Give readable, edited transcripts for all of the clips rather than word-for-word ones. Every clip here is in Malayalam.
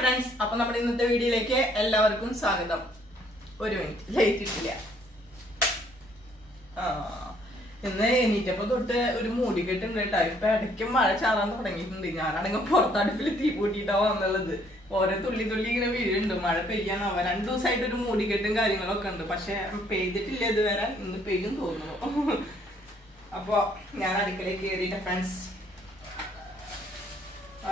ഫ്രണ്ട്സ്, അപ്പൊ നമ്മുടെ ഇന്നത്തെ വീഡിയോയിലേക്ക് എല്ലാവർക്കും സ്വാഗതം. ഒരു മിനിറ്റ് ലൈറ്റ് ഇട്ടില്ല. ഇന്ന് എണീറ്റപ്പോ തൊട്ട് ഒരു മൂടിക്കെട്ടുണ്ട് കേട്ടോ. ഇപ്പൊ ഇടയ്ക്ക് മഴ ചാറാൻ തുടങ്ങിയിട്ടുണ്ട്. ഞാനാണെങ്കിൽ പുറത്തടുപ്പിൽ തീ കൂട്ടിയിട്ടാവും എന്നുള്ളത്. ഓരോ തുള്ളി തുള്ളി ഇങ്ങനെ വീഴുണ്ട്. മഴ പെയ്യാനാവാ 2 ദിവസമായിട്ട് ഒരു മൂടിക്കെട്ടും കാര്യങ്ങളൊക്കെ ഉണ്ട്. പക്ഷെ പെയ്തിട്ടില്ല ഇതുവരെ. ഇന്ന് പെയ്യും തോന്നുന്നു. അപ്പൊ ഞാൻ അടുക്കളയിൽ കയറിയിട്ട് ഫ്രണ്ട്സ്,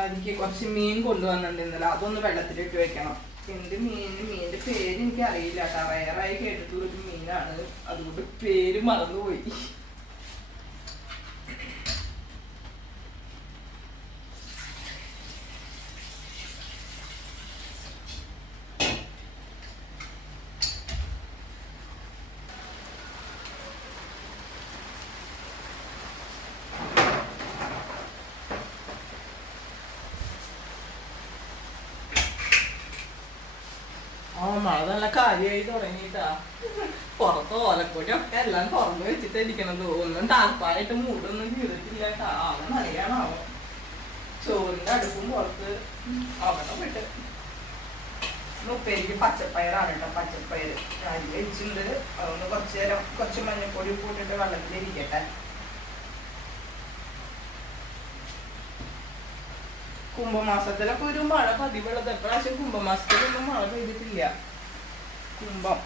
എനിക്ക് കുറച്ച് മീൻ കൊണ്ടുവന്നിട്ടുണ്ട് ഇന്നലെ. അതൊന്ന് വെള്ളത്തിലിട്ട് വെക്കണം. എന്ത് മീനിന്റെ പേര് എനിക്ക് അറിയില്ല കേട്ടോ. റയറായി കേട്ടിട്ടുള്ളൊരു മീനാണ്, അതുകൊണ്ട് പേര് മറന്നുപോയി. മഴ നല്ല കാര്യമായി തുടങ്ങിട്ടാ. പുറത്ത് ഓലക്കൊടിയൊക്കെ എല്ലാം തുറന്നു വെച്ചിട്ട് ഇരിക്കണത്. ഒന്നും ടാർപ്പായിട്ട് മൂടൊന്നും ചെയ്തിട്ടില്ല കേട്ടാ. ആകെ നനയാണാവോ. ചോറിന്റെ അടുപ്പും പുറത്ത് അവിടെ വിട്ട്. ഉപ്പേരിക്ക് പച്ചപ്പയറാണ് കേട്ടോ. പച്ചപ്പയർ അരി വെച്ചിട്ടുണ്ട്. അതൊന്ന് കുറച്ചു നേരം കുറച്ച് മഞ്ഞപ്പൊടി കൂട്ടിട്ട് വെള്ളത്തിലിരിക്കട്ടെ. കുംഭമാസത്തിലൊക്കെ ഒരു മഴ പതിവുള്ളത്. എപ്രാവശ്യം കുംഭമാസത്തിലൊന്നും മഴ പെയ്തിട്ടില്ല. കുംഭം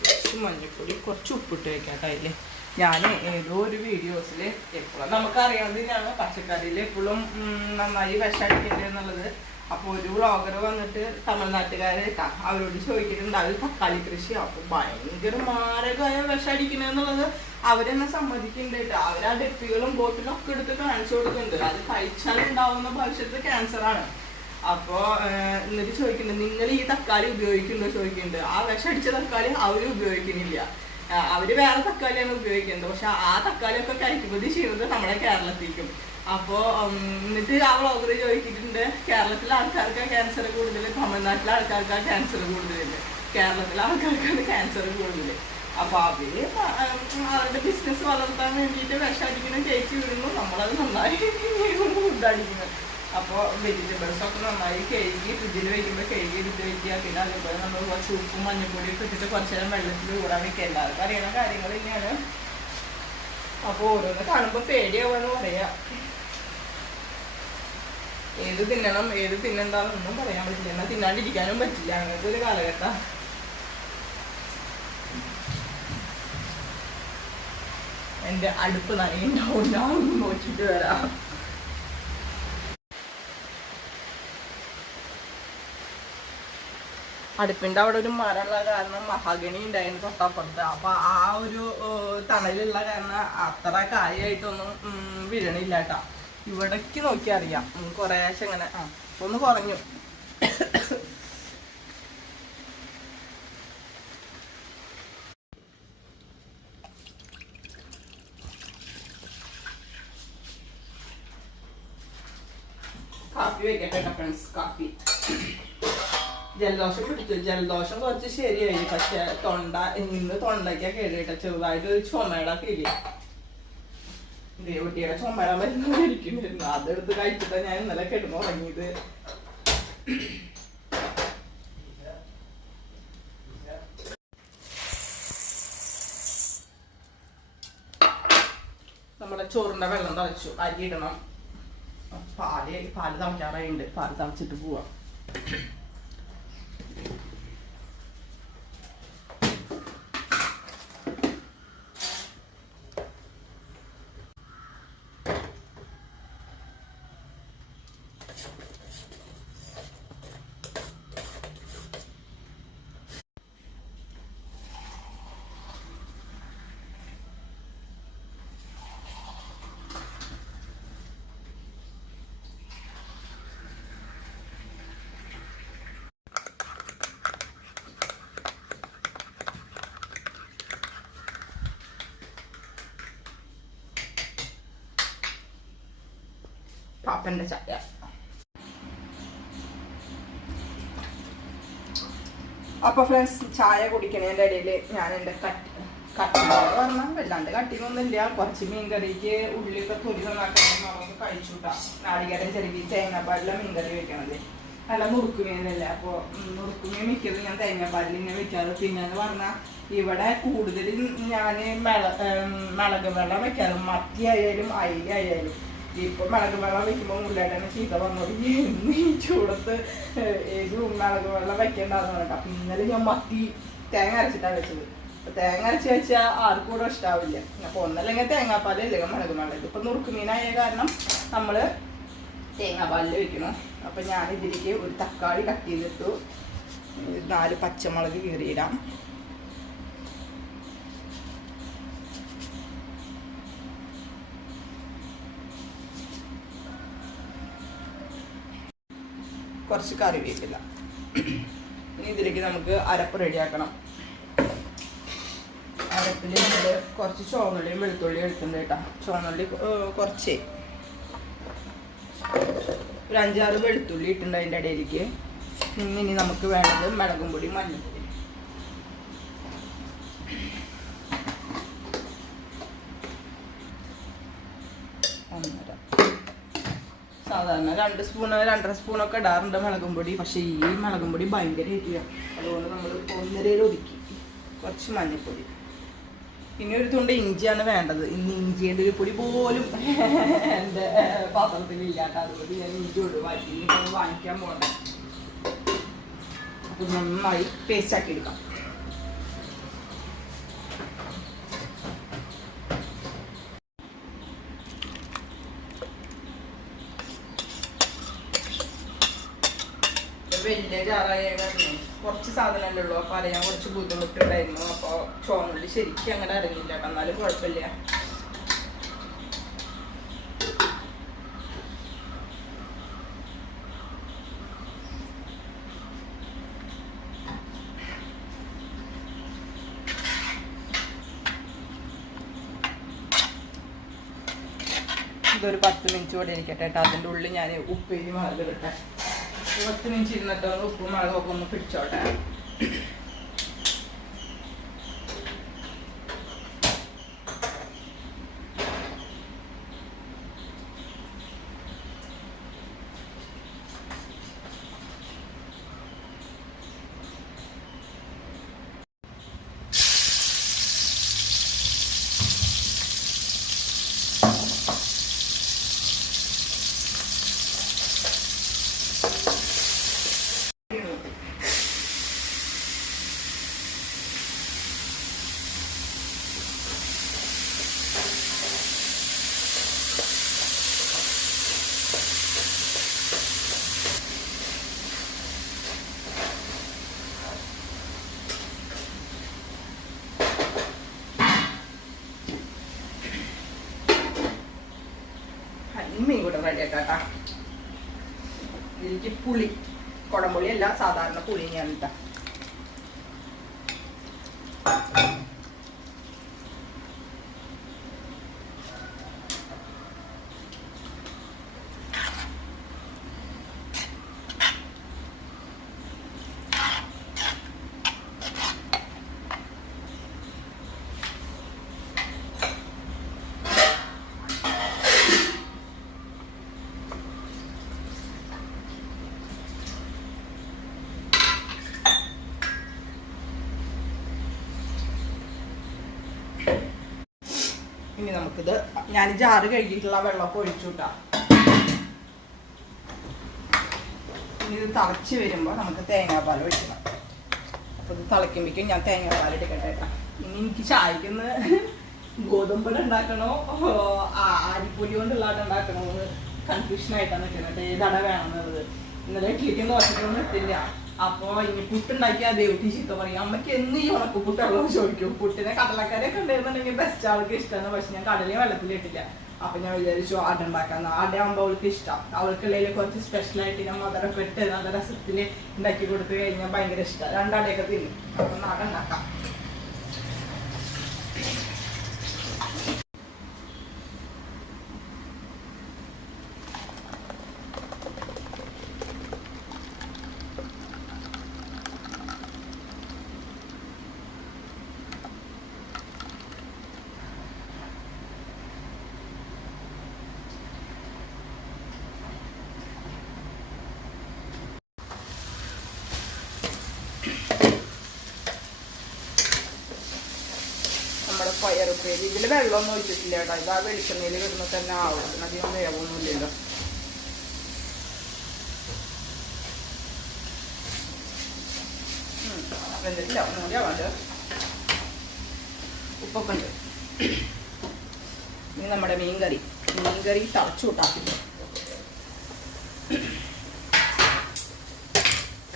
കുറച്ച് മഞ്ഞപ്പൊടി കുറച്ച് ഉപ്പിട്ട് വെക്കാട്ടോ അതില്. ഞാൻ ഏതോ ഒരു വീഡിയോസിൽ എപ്പോഴും നമുക്കറിയാവുന്നതിനാണ് പച്ചക്കറിയിൽ എപ്പോഴും നന്നായി വിഷമടിക്കേണ്ടത് എന്നുള്ളത്. അപ്പോൾ ഒരു വ്ളോഗർ വന്നിട്ട് തമിഴ്നാട്ടുകാരായിട്ടാ അവരോട് ചോദിക്കുന്നുണ്ട് അവർ തക്കാളി കൃഷി. അപ്പോൾ ഭയങ്കര മാരകമായ വിഷമടിക്കണെന്നുള്ളത് അവരെന്നെ സമ്മതിക്കുന്നുണ്ട് കേട്ടോ. അവർ ആ ഡെപ്പികളും ബോട്ടിലും ഒക്കെ എടുത്ത് കാണിച്ചു കൊടുക്കുന്നുണ്ട്. അത് കഴിച്ചാൽ ഉണ്ടാവുന്ന ഭവിഷ്യത്ത് ക്യാൻസറാണ്. അപ്പോൾ എന്നിട്ട് ചോദിക്കുന്നുണ്ട്, നിങ്ങൾ ഈ തക്കാളി ഉപയോഗിക്കുന്നുണ്ടോ ചോദിക്കുന്നുണ്ട്. ആ വിഷമടിച്ച തക്കാളി അവർ ഉപയോഗിക്കുന്നില്ല. അവര് വേറെ തക്കാളിയാണ് ഉപയോഗിക്കുന്നത്. പക്ഷെ ആ തക്കാളിയൊക്കെ കയറ്റുമതി ചെയ്യുന്നത് നമ്മുടെ കേരളത്തിലേക്കും. അപ്പോ എന്നിട്ട് ആ വ്ളോഗർ ചോദിച്ചിട്ടുണ്ട്, കേരളത്തിലെ ആൾക്കാർക്ക് ക്യാൻസർ കൂടുതൽ, തമിഴ്നാട്ടിലെ ആൾക്കാർക്ക് ക്യാൻസർ കൂടുതൽ, കേരളത്തിലെ ആൾക്കാർക്കാണ് ക്യാൻസർ കൂടുതൽ. അപ്പൊ അവര് അവരുടെ ബിസിനസ് വളർത്താൻ വേണ്ടിയിട്ട് വിഷമടിക്കുന്ന ചേച്ചി വിടുന്നു. നമ്മളത് നന്നായി ഫുഡടിക്കുന്നു. അപ്പോൾ വെജിറ്റബിൾസ് ഒക്കെ നന്നായി കഴുകി ഫ്രിഡ്ജിൽ വയ്ക്കുമ്പോൾ കഴുകി എടുത്ത് വയ്ക്കുക. പിന്നെ അതേപോലെ നമ്മൾ കുറച്ച് ഉപ്പും മഞ്ഞപ്പൊടിയൊക്കെ ഇട്ടിട്ട് കുറച്ച് നേരം വെള്ളത്തിൽ ഊറാൻ വെക്കുക. എല്ലാവർക്കും അറിയുന്ന കാര്യങ്ങൾ തന്നെയാണ്. അപ്പോൾ ഓരോന്ന് കാണുമ്പോൾ പേടിയാവുമെന്ന് പറയാം. ഏത് തിന്നണം ഏത് തിന്നണ്ടെന്നൊന്നും പറയാൻ പറ്റില്ല. എന്നാൽ തിന്നാണ്ടിരിക്കാനും പറ്റില്ല. അങ്ങനത്തെ ഒരു കാലഘട്ടം. എൻ്റെ അടുപ്പ് നനയുണ്ടാവും. ഞാൻ നോക്കിയിട്ട് വരാം. അടുപ്പിൻ്റെ അവിടെ ഒരു മരമുള്ള കാരണം മഹാഗണി ഉണ്ടായിരുന്നു തൊട്ടപ്പുറത്ത്. അപ്പൊ ആ ഒരു തണലുള്ള കാരണം അത്ര കാര്യമായിട്ടൊന്നും വീഴണില്ല കേട്ടോ. ഇവിടേക്ക് നോക്കി അറിയാം കുറേശ്ശെ ഇങ്ങനെ ഒന്ന് കുറഞ്ഞു. കാപ്പി വെക്കട്ടെ ഫ്രണ്ട്സ്. കാപ്പി ജലദോഷം പിടിച്ചു. ജലദോഷം കുറച്ച് ശരിയായി. പക്ഷെ ഇന്ന് തൊണ്ടയ്ക്കാ കേട്ടിട്ട ചെറുതായിട്ട് ഒരു ചുമയുടെ കിളി. ദേവട്ടിയുടെ ചുമയുടെ മരുന്ന് ഇരിക്കുന്നിരുന്നു. അതെടുത്ത് കഴിച്ചിട്ടാ ഞാൻ ഇന്നലെ കിടന്നു തുടങ്ങിയത്. നമ്മുടെ ചോറിന്റെ വെള്ളം തിളച്ചു. അരി ഇടണം. പാല് തിളയ്ക്കാറായിട്ടുണ്ട്. പാല് തിളച്ചിട്ട് പോവാം. പാപ്പൻ്റെ ചായ. അപ്പോൾ ഫ്രണ്ട്സ്, ചായ കുടിക്കണേൻ്റെ ഇടയിൽ ഞാൻ എൻ്റെ കട്ടിയെന്ന് പറഞ്ഞാൽ വല്ലാണ്ട് കട്ടിയൊന്നുമില്ല. കുറച്ച് മീൻകറിക്ക് ഉള്ളിയൊക്കെ തൊലി നന്നാക്കണം നമുക്ക് കഴിച്ചുകൂട്ടാം. നാളികേരം ചെറുകി തേങ്ങാപ്പാലിലെ മീൻകറി വെക്കണത് നല്ല നുറുക്കുമീനല്ലേ. അപ്പോൾ നുറുക്കുമീൻ മിക്കതും ഞാൻ തേങ്ങാപ്പാലിൽ ഇങ്ങനെ വെക്കാറ്. പിന്നെന്ന് പറഞ്ഞാൽ ഇവിടെ കൂടുതലും ഞാൻ മിളക് വെള്ളം വെക്കാറ്. മത്തി ആയാലും അയില ആയാലും. ഇപ്പൊ മിളക് വെള്ളം വെക്കുമ്പോൾ മുള്ളേട്ടനെ ചീത്ത പറഞ്ഞോളൂ, ഈ ചൂടത്ത് ഏത് മിളക് വെള്ളം വെക്കേണ്ടതെന്ന് പറഞ്ഞിട്ട്. അപ്പൊ ഇന്നലെ ഞാൻ മത്തി തേങ്ങ അരച്ചിട്ടാണ് വെച്ചത്. അപ്പൊ തേങ്ങ അരച്ച് വെച്ചാൽ ആർക്കും കൂടെ ഇഷ്ടാവില്ല. അപ്പൊ ഒന്നല്ലെങ്കിൽ തേങ്ങാപ്പാൽ അല്ലെങ്കിൽ മിളക് വെള്ളം. ഇതിപ്പോ നുറുക്കുമീനായ കാരണം നമ്മള് തേങ്ങാപ്പാലിൽ വെക്കണം. അപ്പൊ ഞാൻ ഇതിലേക്ക് ഒരു തക്കാളി കട്ട് ചെയ്തിട്ടു, 4 പച്ചമുളക് കീറിയിടാം. കുറച്ച് കറിവേപ്പില. ഇനി ഇതിലേക്ക് നമുക്ക് അരപ്പ് റെഡിയാക്കണം. അരപ്പിൽ നമ്മൾ കുറച്ച് ചുവന്നുള്ളിയും വെളുത്തുള്ളിയും എടുത്തിട്ടുണ്ട് കേട്ടോ. ചുവന്നുള്ളി കുറച്ച് ഒരു 5-6 വെളുത്തുള്ളി ഇട്ടുണ്ട് അതിൻ്റെ ഇടയിലേക്ക്. ഇനി നമുക്ക് വേണ്ടത് മുളകും പൊടി, മഞ്ഞൾപ്പൊടി. സാധാരണ 2 സ്പൂൺ 2.5 സ്പൂണൊക്കെ ഇടാറുണ്ട് മുളകും പൊടി. പക്ഷേ ഈ മുളകും പൊടി ഭയങ്കര എരിയാണ്. അതുകൊണ്ട് നമ്മൾ 1.5 ഒതുക്കി. കുറച്ച് മഞ്ഞൾപ്പൊടി. ഇനി ഒരു തുണ്ട് ഇഞ്ചിയാണ് വേണ്ടത്. ഇന്ന് ഇഞ്ചിയുടെ ഒരു പൊടി പോലും എൻ്റെ പാത്രത്തിൽ ഇല്ലാത്ത. അതുകൊണ്ട് ഞാൻ ഇഞ്ചി ഒഴിവാക്കി. ഇനി വാങ്ങിക്കാൻ പോകണ്ട. അപ്പോൾ നന്നായി പേസ്റ്റ് ആക്കി എടുക്കാം. വലിയ ജാറായ കുറച്ച് സാധനമല്ലേ ഉള്ളൂ. അപ്പോൾ അറിയാൻ കുറച്ച് ബുദ്ധിമുട്ടുണ്ടായിരുന്നു. അപ്പോൾ ചുവന്നുള്ളി ശരിക്കും അങ്ങനെ അറിഞ്ഞില്ല. എന്നാലും കുഴപ്പമില്ല. ഇതൊരു 10 മിനിറ്റ് കൂടെ ഇരിക്കട്ടെ കേട്ടോ. അതിൻ്റെ ഉള്ളിൽ ഞാൻ ഉപ്പേരി മുളക് ഇട്ടെ. 10 മിനിറ്റ് ഇരുന്നിട്ട് ഉപ്പും മുളകൊക്കെ ഒന്ന് പിടിച്ചോട്ടെ. മീൻ കൂടെ റെഡിയാക്കാട്ടാ. ഇതിലേക്ക് പുളി, കുടംപുളി അല്ല, സാധാരണ പുളി ഞാൻ ഇട്ടാ. ഇനി നമുക്കിത് ഞാൻ ജാറ് കഴുകിയിട്ടുള്ള വെള്ളമൊക്കെ ഒഴിച്ചു വിട്ടാ. ഇനി ഇത് തിളച്ച് വരുമ്പോൾ നമുക്ക് തേങ്ങാപ്പാൽ ഒഴിക്കണം. അപ്പോൾ ഇത് തിളയ്ക്കുമ്പോഴേക്കും ഞാൻ തേങ്ങാപ്പാൽ എടുക്കട്ടെ കേട്ടോ. ഇനി എനിക്ക് ചായക്കൊന്ന് ഗോതമ്പ് ഉണ്ടാക്കണോ അരിപ്പൊടി കൊണ്ടുള്ള ഉണ്ടാക്കണോ എന്ന് കൺഫ്യൂഷനായിട്ടാണ് നിൽക്കുന്നത്. ഏതട വേണമെന്നുള്ളത്. ഇന്നലെ ഇഡ്ലിക്കും ദോശക്കൊന്നും ഇട്ടില്ല. അപ്പോൾ ഇനി പുട്ടുണ്ടാക്കിയാൽ ദേവട്ടി ചീത്ത പറയും, അമ്മയ്ക്ക് എന്ന് ഈ ഉണക്കപ്പുട്ടുള്ളൂ ചോദിക്കും. പുട്ടിനെ കടലക്കറിയൊക്കെ ഉണ്ടായിരുന്നുണ്ടെങ്കിൽ ബെസ്റ്റ് ആൾക്ക് ഇഷ്ടമാണ്. പക്ഷെ ഞാൻ കടലയും വെള്ളത്തിലിട്ടില്ല. അപ്പൊ ഞാൻ വിചാരിച്ചു അട ഉണ്ടാക്കാന്ന്. അടയാകുമ്പോൾ അവൾക്ക് ഇഷ്ടം. അവൾക്കുള്ളതിൽ കുറച്ച് സ്പെഷ്യലായിട്ട് ഞാൻ മധുരമൊക്കെ ഇട്ട് നല്ല രസത്തിൽ ഉണ്ടാക്കി കൊടുത്തു കഴിഞ്ഞാൽ ഭയങ്കര ഇഷ്ടമാണ്. 2 അടയൊക്കെ തിന്നും. അപ്പം അട ഉണ്ടാക്കാം. പയറുപ്പേരി ഇതിൽ വെള്ളമൊന്നും ഒഴിച്ചിട്ടില്ല കേട്ടോ. ഇത് ആ വെളിച്ചെണ്ണയിൽ കിടന്ന് തന്നെ ആവും. അതിനധികം വേവൊന്നുമില്ലല്ലോ. വെന്തിട്ടില്ല, ഒന്നുകൂടി ആവാണ്ട്. ഉപ്പൊക്കെ ഉണ്ട്. ഇനി നമ്മുടെ മീൻകറി തളച്ചു കൂട്ടാക്കില്ല.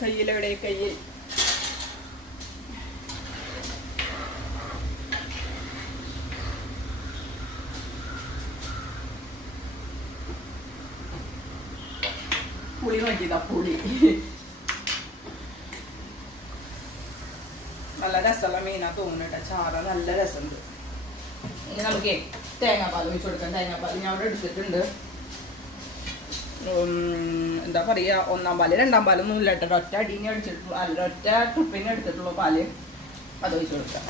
കയ്യിൽ പുളി നോക്കിയതാ. പുളി നല്ല രസമുള്ള മീനാ തോന്നുന്നുണ്ട്. ചാറ നല്ല രസമുണ്ട്. ഇനി നമുക്ക് തേങ്ങാപ്പാൽ ഒഴിച്ചു കൊടുക്കാം. തേങ്ങാപ്പാൽ ഞാൻ അവിടെ എടുത്തിട്ടുണ്ട്. എന്താ പറയുക, 1-ാം പാല് 2-ാം പാലൊന്നും ഇല്ല കേട്ടോ. ഒറ്റ അടീനെ അടിച്ചിട്ടുള്ളൂ, അല്ല ഒറ്റ ട്രിപ്പിനെ എടുത്തിട്ടുള്ളൂ പാല്. അത് ഒഴിച്ചു കൊടുക്കാം.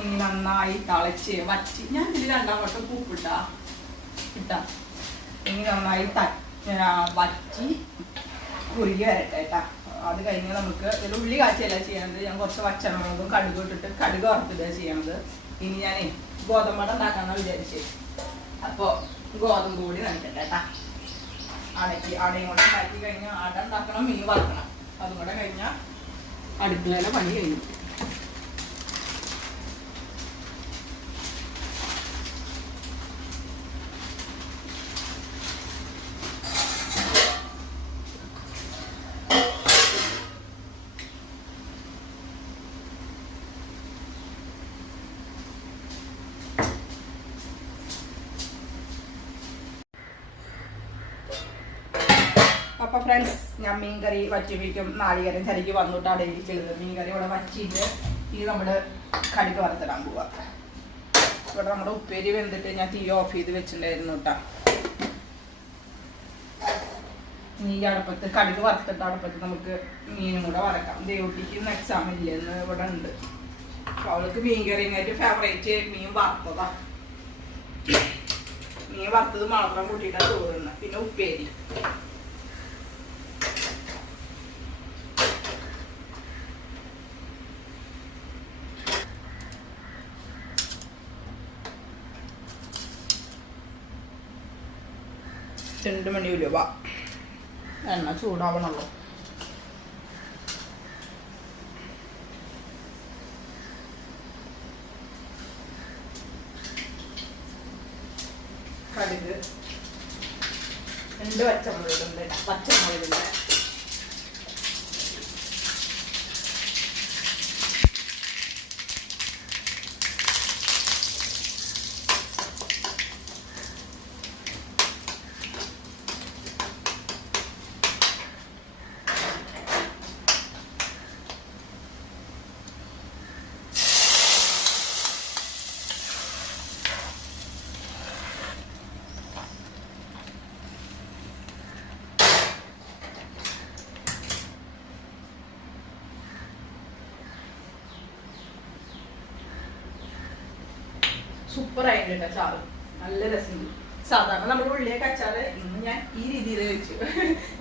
ഇനി നന്നായി തളച്ച് വറ്റി. ഞാൻ ഇതിൽ 2-ാം വട്ടം ഉപ്പിട്ടാ. ഇനി നന്നായി വറ്റി കുറുകി വരട്ടെ കേട്ടാ. അത് കഴിഞ്ഞ് നമുക്ക് ഇതിൽ ഉള്ളി കാച്ചല്ല ചെയ്യണത്. ഞാൻ കുറച്ച് പച്ചമുളകും കടുക് ഇട്ടിട്ട് കടുക് വറുത്തിട്ടാണ് ചെയ്യണത്. ഇനി ഞാൻ ഗോതമ്പട ഉണ്ടാക്കാമെന്നാണ് വിചാരിച്ചത്. അപ്പോൾ ഗോതമ്പ് കൂടി നനയ്ക്കട്ടെ കേട്ടാ. അടയും കൂടെ ഉണ്ടാക്കി കഴിഞ്ഞാൽ അട ഉണ്ടാക്കണം, മീൻ വറക്കണം. അതും കൂടെ കഴിഞ്ഞാൽ അടുക്കളയിലെ പണി കഴിഞ്ഞു. അപ്പോൾ ഫ്രണ്ട്സ്, ഞാൻ മീൻകറി വറ്റിപ്പിക്കും നാളികേരം ചരിക്ക് വന്നിട്ട് അവിടെ ഇരിക്കുന്നത്. മീൻകറി ഇവിടെ വച്ചിട്ട് ഈ നമ്മൾ കടുക് വറുത്തിടാൻ പോവാ. ഇവിടെ നമ്മുടെ ഉപ്പേരി വെന്തിട്ട് ഞാൻ തീ ഓഫ് ചെയ്ത് വെച്ചിട്ടുണ്ടായിരുന്നു കേട്ടോ. ഈ അടുപ്പത്ത് കടുക് വറുത്തിട്ട് അടുപ്പത്ത് നമുക്ക് മീനും കൂടെ വറക്കാം. ദേവട്ടിക്ക് ഇന്ന് എക്സാം ഇല്ലെന്ന് ഇവിടെ ഉണ്ട്. അപ്പോൾ അവൾക്ക് മീൻകറിങ്ങായിട്ട് ഫേവറേറ്റ് മീൻ വറുത്തതാ. മീൻ വറുത്തത് മാത്രം കൂട്ടിയിട്ടാണ് ചോറുന്നത്. പിന്നെ ഉപ്പേരി. രണ്ട് മണി രൂപ എണ്ണ ചൂടാവണല്ലോ. കടുക് 2 പച്ചമുളകുണ്ട്. പച്ചമുളകിൻ്റെ സൂപ്പറായിട്ടുണ്ട് അച്ചാറ്. നല്ല രസമുണ്ട്. സാധാരണ നമ്മൾ ഉള്ളിയൊക്കെ അച്ചാറ് ഇന്ന് ഞാൻ ഈ രീതിയിൽ വെച്ചു.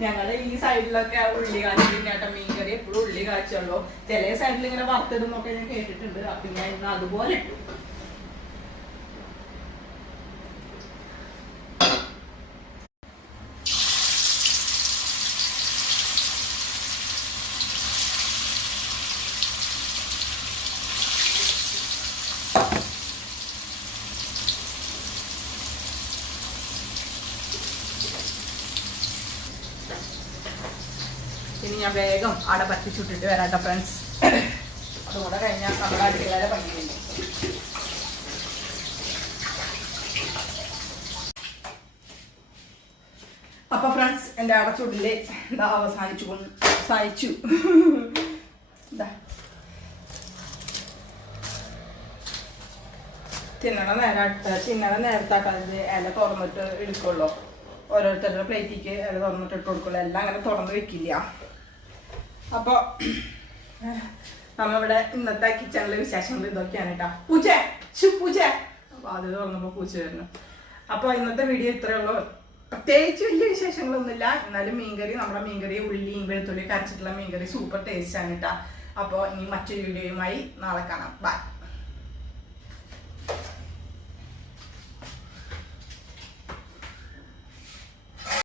ഞങ്ങളുടെ ഈ സൈഡിലൊക്കെ ഉള്ളി കാച്ചിട്ട് മീൻകറി എപ്പോഴും ഉള്ളി കാച്ചുള്ളൂ. ചില സൈഡിൽ ഇങ്ങനെ വറുത്തിടുന്നൊക്കെ ഞാൻ കേട്ടിട്ടുണ്ട്. അപ്പം ഞാൻ ഇന്ന് അതുപോലെ ഇട്ടു. ഇനി ഞാൻ വേഗം അട പറ്റിച്ചുട്ടിട്ട് വരാട്ടോ ഫ്രണ്ട്സ്. അതുകൂടെ കഴിഞ്ഞാൽ നമ്മുടെ അടുക്കളയിലെ പണി കഴിഞ്ഞു. അപ്പൊ ഫ്രണ്ട്സ്, എൻ്റെ അടച്ചുട്ടില് എന്താ അവസാനിച്ചു. തിന്നണ നേരത്താട്ടോ ഇത് ഇല തുറന്നിട്ട് എടുക്കുള്ളൂ. ഓരോരുത്തരുടെ പ്ലേറ്റിക്ക് ഇല തുറന്നിട്ട് ഇട്ട് കൊടുക്കുള്ളൂ. എല്ലാം അങ്ങനെ തുറന്ന് വെക്കില്ല. അപ്പോൾ നമ്മളിവിടെ ഇന്നത്തെ കിച്ചണിലെ വിശേഷങ്ങൾ ഇതൊക്കെയാണ് കേട്ടോ. പൂച്ച പൂച്ച അപ്പൊ അത് തുറന്നപ്പോ പൂച്ച വരുന്നു. അപ്പൊ ഇന്നത്തെ വീഡിയോ ഇത്രയേ ഉള്ളൂ. പ്രത്യേകിച്ച് വലിയ വിശേഷങ്ങളൊന്നുമില്ല. എന്നാലും മീൻകറി, നമ്മുടെ മീൻകറി ഉള്ളിയും വെളുത്തുള്ളി കരച്ചിട്ടുള്ള മീൻകറി സൂപ്പർ ടേസ്റ്റ് ആണ് കേട്ടോ. അപ്പോൾ ഇനി മറ്റൊരു വീഡിയോയുമായി നാളെ കാണാം. ബൈ.